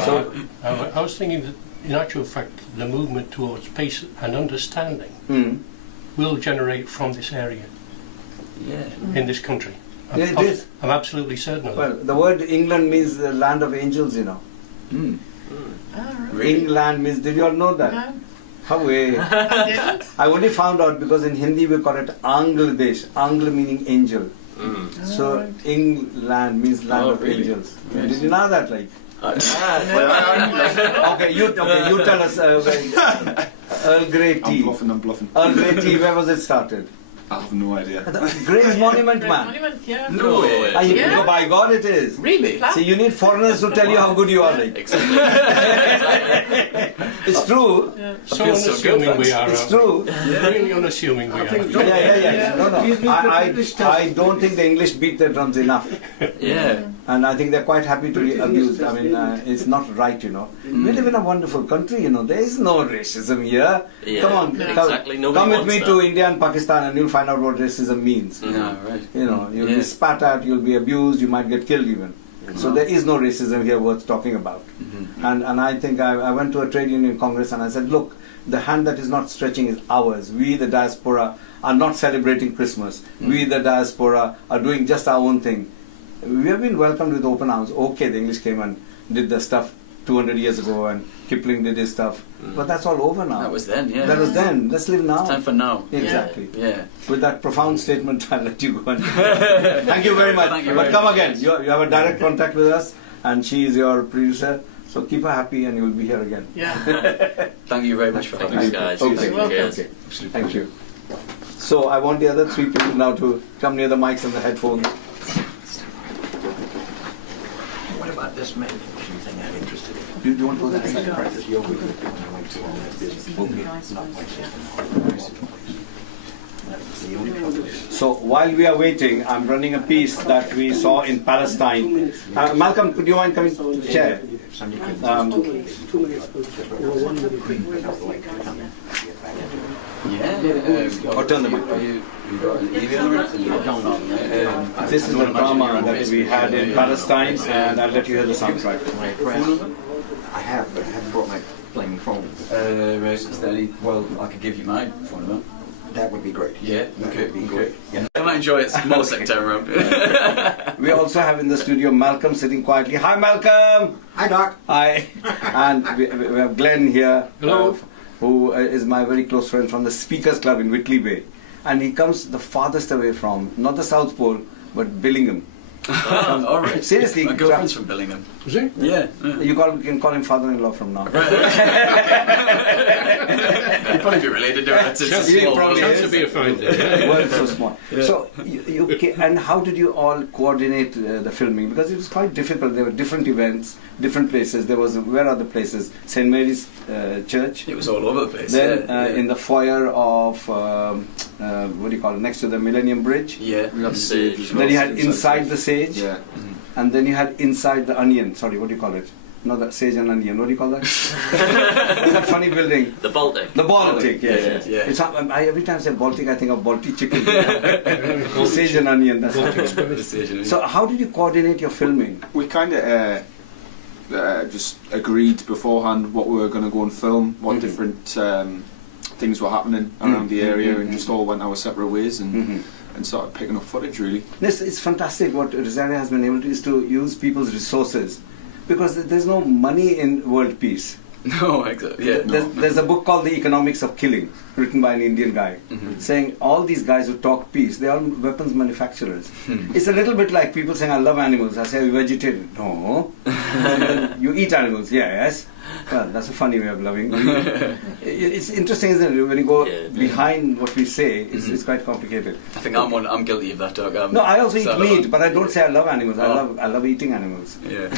So I was thinking that, in actual fact, the movement towards peace and understanding will generate from this area in this country. Yeah, it is. I'm absolutely certain of that. Well, the word England means the land of angels, you know. Oh, England means, did you all know that? No, How way? I didn't. I only found out because in Hindi we call it Angladesh. Angla meaning angel. So right. England means land of really? angels. Yes. Did you know that? Like, okay, you tell us. Earl Grey tea. I'm bluffing. Earl Grey tea. Where was it started? I have no idea. Grace Monument, Great man. monument, yeah. No way. Ah, Yeah. by God, it is. Really? See, you need foreigners to tell you how good you are. Like. Exactly. It's true. Yeah. So feel so good, unassuming we thanks. are. It's true. Really unassuming we are. Yeah. No. I don't think the English beat their drums enough. Yeah. And I think they're quite happy to be abused. I mean, it's not right, you know. We live in a wonderful country, you know. There is no racism here. Yeah, Come on, exactly. Nobody come with wants me that. to India and Pakistan and you'll find out what racism means. No, right. You know, you'll Yeah. be spat at, you'll be abused, you might get killed even. So there is no racism here worth talking about. And I think I went to a trade union congress and I said, look, the hand that is not stretching is ours. We, the diaspora, are not celebrating Christmas. We, the diaspora, are doing just our own thing. We have been welcomed with open arms. Okay, the English came and did the stuff 200 years ago and Kipling did his stuff. But that's all over now. That was then, yeah. That was then. Let's live now. It's time for now. Exactly. Yeah. With that profound statement, I'll let you go. Thank you very much. Thank you But very come much. again. You have a direct contact with us, and she is your producer. So keep her happy, and you'll be here again. Yeah. Thank you very much for having Thanks, me. guys. Okay. You're welcome. Cheers. Okay. Thank you. So I want the other three people now to come near the mics and the headphones. What about this manufacturing thing I'm interested in? Do you want to go there? Practice yoga with people who like to own that business. Not my system. That's the only trouble is. So while we are waiting, I'm running a piece that we saw in Palestine. Malcolm, could you mind coming to the chair? Somebody could Yeah. Or turn the mic. You got an email or anything? This is the drama that we had in Palestine, and I'll let you hear the soundtrack. my address. I have, but I haven't brought my playing phone. Right, is there any, well, I could give you my phone number. That would be great. Yeah, That okay, would be okay. great. Yeah. I might enjoy it more second time around. We also have in the studio Malcolm sitting quietly. Hi, Malcolm! Hi, Doc. Hi. And we have Glenn here, Hello. who is my very close friend from the Speakers Club in Whitley Bay. And he comes the farthest away from, not the South Pole, but Billingham. All right. Seriously, My girlfriend's from Billingham. Is it? Yeah. You can call him father-in-law from now. You'd probably be related to it. It's a He small probably world. is. Sounds to be a fine thing. The world's so small. So, and how did you all coordinate the filming? Because it was quite difficult. There were different events, different places. There was, where are the places? St. Mary's Church. It was all over the place. Then yeah. in the foyer of, what do you call it, next to the Millennium Bridge. Yeah. We had the sage as well. Then you had inside the sage. Yeah. And then you had inside the onion. Sorry, what do you call it? Not the sage and onion. What do you call that? That funny building. The Baltic. The Baltic, yes. Yeah, yes. yeah. It's, every time I say Baltic, I think of Baltic chicken. Sage and onion. That's Decision. So how did you coordinate your filming? We kind of just agreed beforehand what we were going to go and film, what different things were happening around the area, and just all went our separate ways and started picking up footage, really. This it's fantastic. What Risaria has been able to is to use people's resources, because there's no money in world peace. No, exactly. Yeah. There's a book called The Economics of Killing, written by an Indian guy, saying all these guys who talk peace, they're all weapons manufacturers. It's a little bit like people saying, I love animals. I say, are you vegetarian? No. You eat animals? Yes. Well, that's a funny way of loving. It's interesting, isn't it? When you go behind what we say, it's quite complicated. I think I'm guilty of that, Doug. No, I also eat meat, but I don't say I love animals. I love eating animals. Yeah.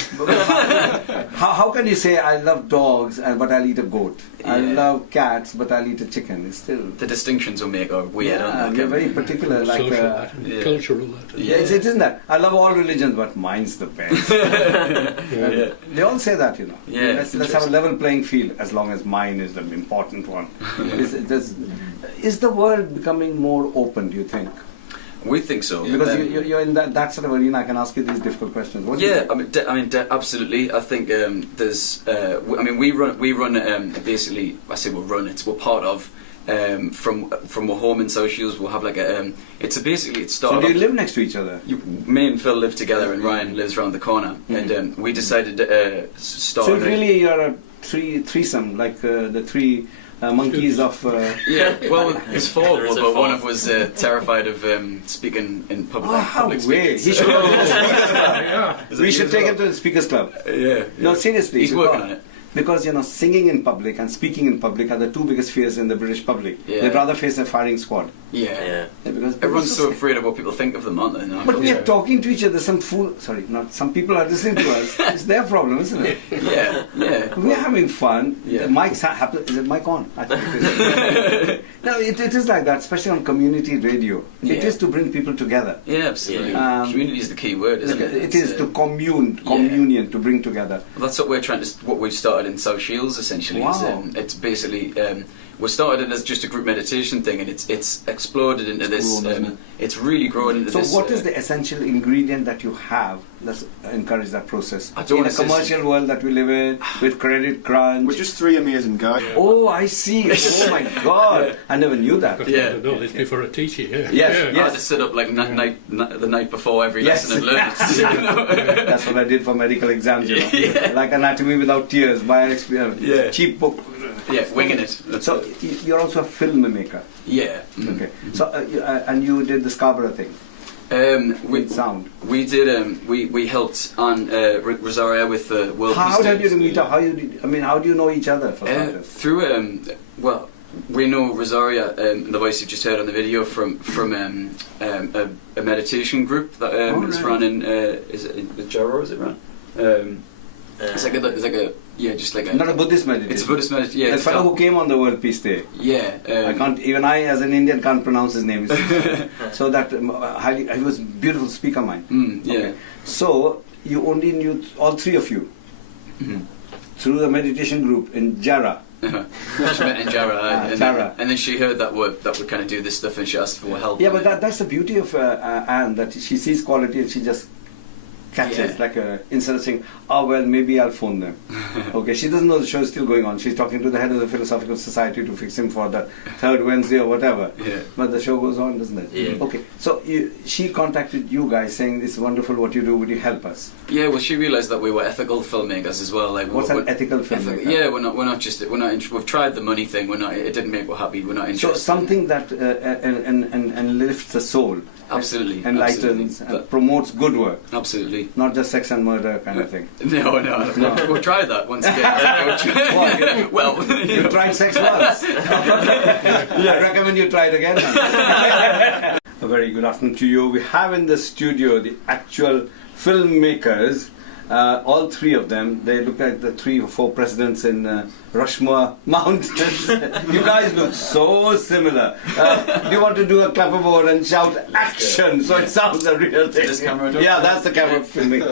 How can you say I love dogs but I'll eat a goat? I Yeah. love cats but I'll eat a chicken. It's still The distinctions will make are weird, aren't they? they're very particular. Like Social that, yeah. cultural that. yeah, it isn't that. I love all religions, but mine's the best. Yeah. They all say that, you know. Yeah, Let's have a level playing field, as long as mine is the important one. Is the world becoming more open, do you think? We think so. Because you're in that sort of arena, I can ask you these difficult questions. What do you Yeah, think? absolutely. I think there's. We run basically. I say we run it. We're part of. From our home in South Shields, we'll have like a. It started. So do you live next to each other? Me and Phil live together, and Ryan lives around the corner. And we decided to start. So really, you're a threesome, like the three monkeys of. Yeah, well, there's four of There us, is a but one fourth. of us terrified of speaking in public. Oh, how public weird! speaking. He should go to the Speakers Club. Is it We you should as take well? him to the Speakers Club. Yeah. No, seriously. He's you working can't. on it. Because, you know, singing in public and speaking in public are the two biggest fears in the British public. Yeah. They'd rather face a firing squad. Yeah. Because Everyone's so afraid of what people think of them, aren't they? No, but we are talking to each other. Some people are listening to us. It's their problem, isn't it? Yeah. We're having fun. Yeah. The mic's is it mic on? I think it is. No, it is like that, especially on community radio. Yeah. It is to bring people together. Yeah, absolutely. Community is the key word, isn't it? It is to communion, to bring together. Well, that's what we've started in South Shields essentially. Wow. It's basically we started as just a group meditation thing, and it's exploded into this. It's really grown into this. So, what is the essential ingredient that you have that encourages that process? I don't In a commercial world that we live in, with credit crunch. We're just three amazing guys. Oh, I see. Oh my God, I never knew that. Yeah, no, this before a teacher. Yeah. Yes. I had to sit up like the night before every lesson and learn it. You know? That's what I did for medical exams. You know, like Anatomy Without Tears, by experience, cheap book. Yeah, winging it. So you're also a filmmaker. Yeah. Okay. So and you did the Scarborough thing. With sound. We did. We helped on Risaria with the World Peace How Days. did you meet up? How do you know each other? For starters? Through well, we know Risaria, the voice you just heard on the video from a meditation group that is run in is it in Jarrow? Is it run? It's like a just like a. Not a Buddhist meditation. It's a Buddhist meditation. Yeah, the fellow who came on the World Peace Day. Yeah. I as an Indian can't pronounce his name. So that he was a beautiful speaker mind. Yeah. Okay. So you only knew all three of you through the meditation group in Jarrah. She met in Jarrah, and then she heard that we kind of do this stuff, and she asked for help. Yeah, but that's the beauty of Anne, that she sees quality and she just catches, like instead of saying, oh well, maybe I'll phone them. Okay, she doesn't know the show is still going on. She's talking to the head of the Philosophical Society to fix him for the third Wednesday or whatever. Yeah. But the show goes on, doesn't it? Yeah. Okay, so she contacted you guys saying, it's wonderful what you do, would you help us? Yeah, well, she realised that we were ethical filmmakers as well. Like, what's an ethical filmmaker? Yeah, we've tried the money thing. It didn't make us happy. We're not interested. So something that and lifts the soul. Well, enlightens and promotes good work. Absolutely. Not just sex and murder kind of thing. No. We'll try that once again. Well, you tried sex once. I recommend you try it again. A very good afternoon to you. We have in the studio the actual filmmakers. All three of them, they look like the 3 or 4 presidents in Rushmore Mountains. You guys look so similar. Do you want to do a clapperboard and shout action so it sounds a real thing? This camera? Yeah, that's the camera filming.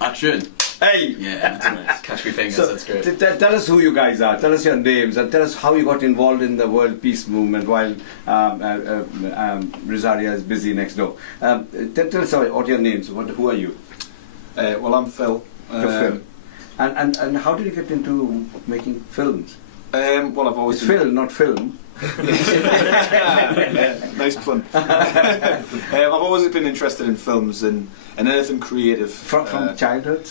Action. Hey! Yeah, catch me fingers, So, that's great. tell us who you guys are, tell us your names, and tell us how you got involved in the World Peace Movement while Risaria is busy next door. Tell us what your names, who are you? Well, I'm Phil. Phil. And how did you get into making films? Well, I've always It's Phil, not film. Nice pun. I've always been interested in films and anything creative. From childhood?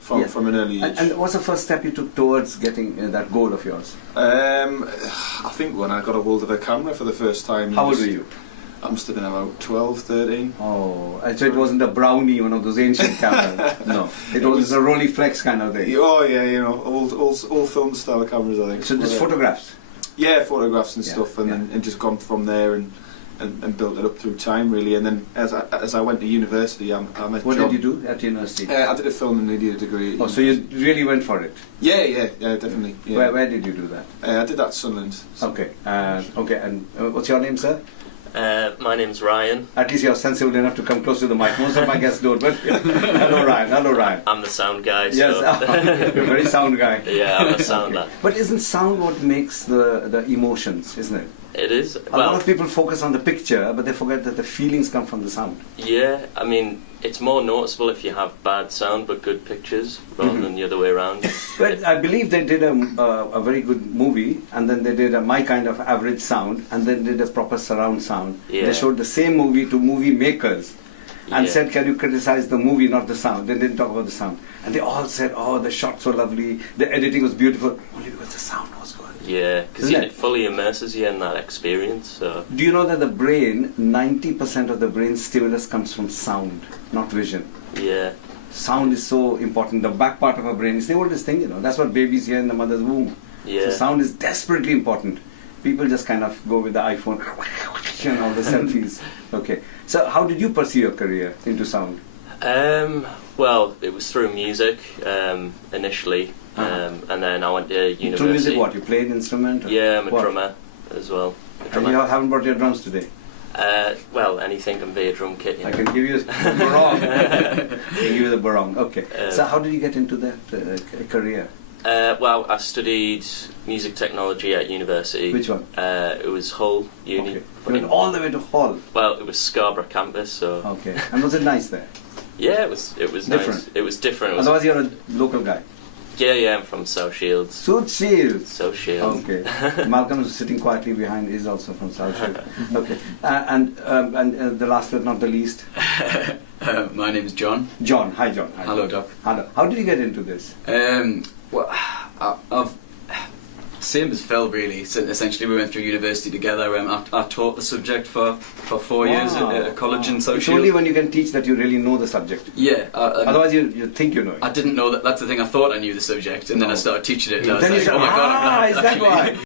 From an early age. And what's the first step you took towards getting that goal of yours? I think when I got a hold of a camera for the first time. How old were you? I must have been about 12, 13. Oh, so it wasn't a Brownie, one of those ancient cameras. No, it was a Rolleiflex kind of thing. Oh yeah, old film style cameras, I think. So just photographs? Yeah, photographs and stuff, and then just gone from there and built it up through time, really. And then as I went to university, I met What John. did you do at university? I did a film and media degree. Oh, so you really went for it? Yeah, definitely. Yeah. Where did you do that? I did that at Sunderland. Okay, and what's your name, sir? My name's Ryan. At least you're sensible enough to come close to the mic. Most of my guests don't, but hello Ryan. I'm the sound guy. Yes, So. you're a very sound guy. Yeah, I'm a sound guy. But isn't sound what makes the emotions, isn't it? It is. A lot of people focus on the picture, but they forget that the feelings come from the sound. Yeah, I mean, it's more noticeable if you have bad sound but good pictures, rather than the other way around. But I believe they did a very good movie, and then they did my kind of average sound, and then did a proper surround sound. Yeah. They showed the same movie to movie makers, and said, can you criticize the movie, not the sound? They didn't talk about the sound. And they all said, oh, the shots were lovely, the editing was beautiful, only because the sound was good. Yeah, because it fully immerses you in that experience. So. Do you know that the brain, 90% of the brain stimulus comes from sound, not vision? Yeah. sound is so important. The back part of our brain is the oldest thing, you know. That's what babies hear in the mother's womb. Yeah. So sound is desperately important. People just kind of go with the iPhone, you know, the selfies. Okay. So how did you pursue your career into sound? Well, it was through music initially, and then I went to university. Through music, what? You played an instrument? Or Yeah, I'm a what? drummer as well. And you haven't brought your drums today? Well, anything can be a drum kit. You know. I can give you the barong. I can give you the barong. Okay. So how did you get into that career? Well, I studied music technology at university. Which one? It was Hull Uni. Okay. You went all the way to Hull? Well, it was Scarborough campus, so... Okay. And was it nice there? Yeah, it was different. nice. It was different. It was Otherwise you're a local guy? Yeah, I'm from South Shields. South Shields? South Shields. Okay. Malcolm is sitting quietly behind, is also from South Shields. Okay. And the last but not the least? My name is John. John. Hi, John. Hi, Hello, John. Doc. Hello. How did you get into this? Well, I've same as Phil really. So essentially, we went through university together. I taught the subject for 4 years at college in South It's Shields. only when you can teach that you really know the subject. Yeah. Otherwise, you think you know it. I didn't know that. That's the thing. I thought I knew the subject, and then I started teaching it. And I was Then you like, said, oh my god, is that actually. why?